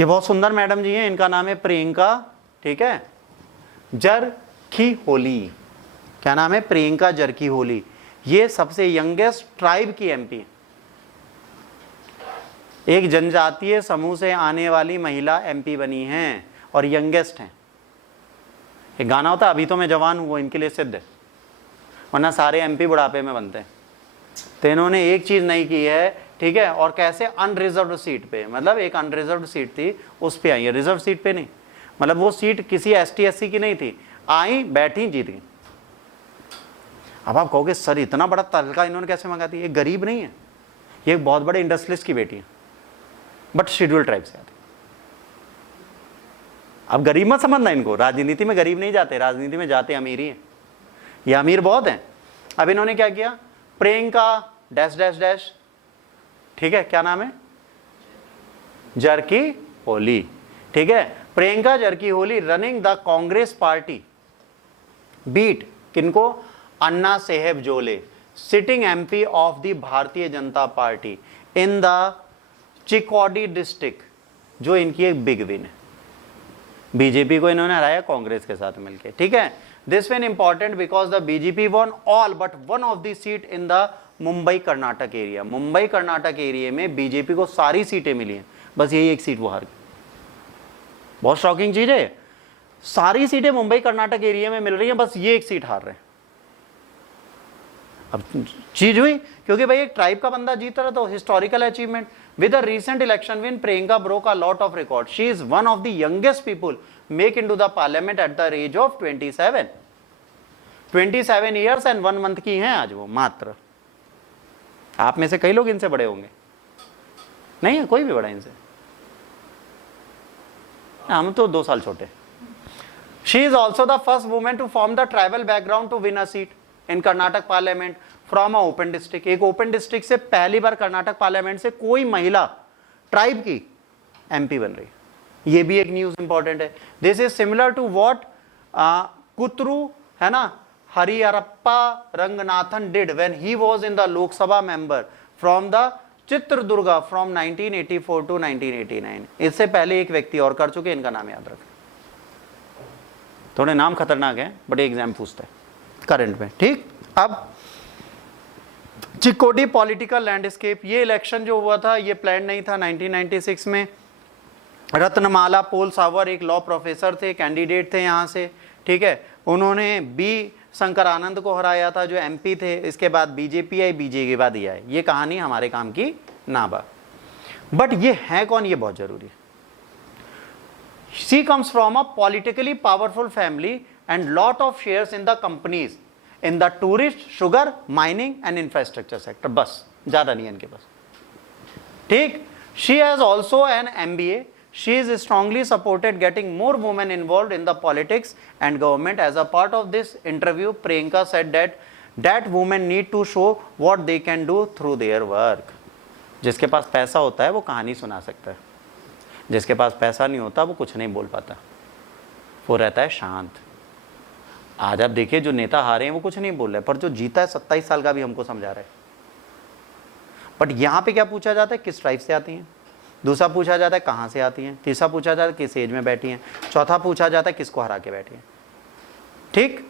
ये बहुत सुंदर मैडम जी हैं, इनका नाम है प्रियंका, ठीक है, जरकीहोली। क्या नाम है? प्रियंका जरकीहोली। ये सबसे यंगेस्ट ट्राइब की एमपी है, एक जनजातीय समूह से आने वाली महिला एमपी बनी हैं और यंगेस्ट हैं। एक गाना होता है अभी तो मैं जवान हूं, वो इनके लिए सिद्ध है, वरना सारे एमपी बुढ़ापे में बनते हैं। तो इन्होंने एक चीज नहीं की है, ठीक है, और कैसे अनरिजर्व्ड सीट पे, मतलब एक अनरिजर्व्ड सीट थी उस पे आई है, रिजर्व सीट पे नहीं, मतलब वो सीट किसी एसटी एससी की नहीं थी, आई बैठी जीत गई। अब आप कहोगे सर इतना बड़ा तहलका इन्होंने कैसे मंगा दी? ये गरीब नहीं है, ये एक बहुत बड़े इंडस्ट्रियलिस्ट की बेटी है, बट शेड्यूल ट्राइब से आती। अब गरीब मत समझना इनको, राजनीति में गरीब नहीं जाते, राजनीति में जाते अमीर ही हैं, ये अमीर बहुत हैं। अब इन्होंने क्या किया, प्रियंका डैश डैश डैश, ठीक है, क्या नाम है? जरकीहोली, ठीक है, Priyanka Jarkiholi running the Congress party beat किनको? Anna Saheb Jolle, sitting MP of the Bharatiya Janata party in the Chikodi district, जो इनकी एक बिग विन है। बीजेपी को इन्होंने हराया कांग्रेस के साथ मिलकर, ठीक है। This win important because the BJP won all but one of the seat in the Mumbai Karnataka area. Mumbai Karnataka area में बीजेपी को सारी सीटें मिली हैं, बस यही एक सीट वो हार गई। बहुत शॉकिंग चीज है, सारी सीटें मुंबई कर्नाटक एरिया में मिल रही हैं, बस ये एक सीट हार रहे हैं। अब चीज हुई क्योंकि भाई एक ट्राइब का बंदा जीत रहा, तो historical achievement. With the recent election win, Priyanka broke a lot of record. She is one of the youngest people make into the parliament at the age of 27 years and 1 month की हैं आज वो मात्र। आप में से कई लोग इनसे बड़े होंगे, नहीं है कोई भी बड़ा इनसे, हम तो 2 साल छोटे। She is also the first women to form the tribal background to win a seat in Karnataka parliament from a open district. एक ओपन डिस्ट्रिक्ट से पहली बार कर्नाटक पार्लियामेंट से कोई महिला ट्राइब की एमपी बन रही है, ये भी एक न्यूज इंपॉर्टेंट है। This is similar to what कुत्रु है ना Hariyarappa Ranganathan did when he was in the Lok Sabha member from the Chitradurga from 1984 to 1989। इससे पहले एक व्यक्ति और कर चुके, इनका नाम याद रखें। थोड़े नाम खतरनाक है बट एग्जाम पूछता है करंट में, ठीक। अब चिकोडी पॉलिटिकल लैंडस्केप, ये इलेक्शन जो हुआ था ये प्लान नहीं था। 1996 में रत्नमाला पोल सावर एक लॉ प्रोफेसर थे, कैंडिडेट थे यहाँ से, ठीक है, उन्होंने बी शंकरानंद को हराया था जो एमपी थे। इसके बाद बीजेपी आई, बीजेपी के बाद ये आए। ये कहानी हमारे काम की ना बा, बट ये है कौन, ये बहुत जरूरी है। She comes from a politically powerful family and lot of shares in the companies in the tourist, sugar, mining and infrastructure sector, बस ज्यादा नहीं है इनके पास, ठीक। She has also an MBA. She is strongly supported getting more women involved in the politics and government. As a part of this interview, Priyanka said that women need to show what they can do through their work. जिसके पास पैसा होता है वो कहानी सुना सकता है, जिसके पास पैसा नहीं होता वो कुछ नहीं बोल पाता, वो रहता है शांत। आज आप देखिए जो नेता हारे हैं वो कुछ नहीं बोल रहे, पर जो जीता है 27 साल का भी हमको समझा रहा है। बट यहाँ पे क्या पूछा जाता है, किस ट्राइब से आती हैं, दूसरा पूछा जाता है कहाँ से आती हैं, तीसरा पूछा जाता है किस एज में बैठी हैं, चौथा पूछा जाता है किसको हरा के बैठी हैं, ठीक।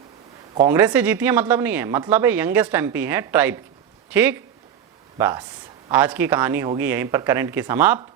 कांग्रेस से जीती है मतलब नहीं है, मतलब है यंगेस्ट एमपी हैं ट्राइब की, ठीक। बस आज की कहानी होगी यहीं पर करंट की समाप्त।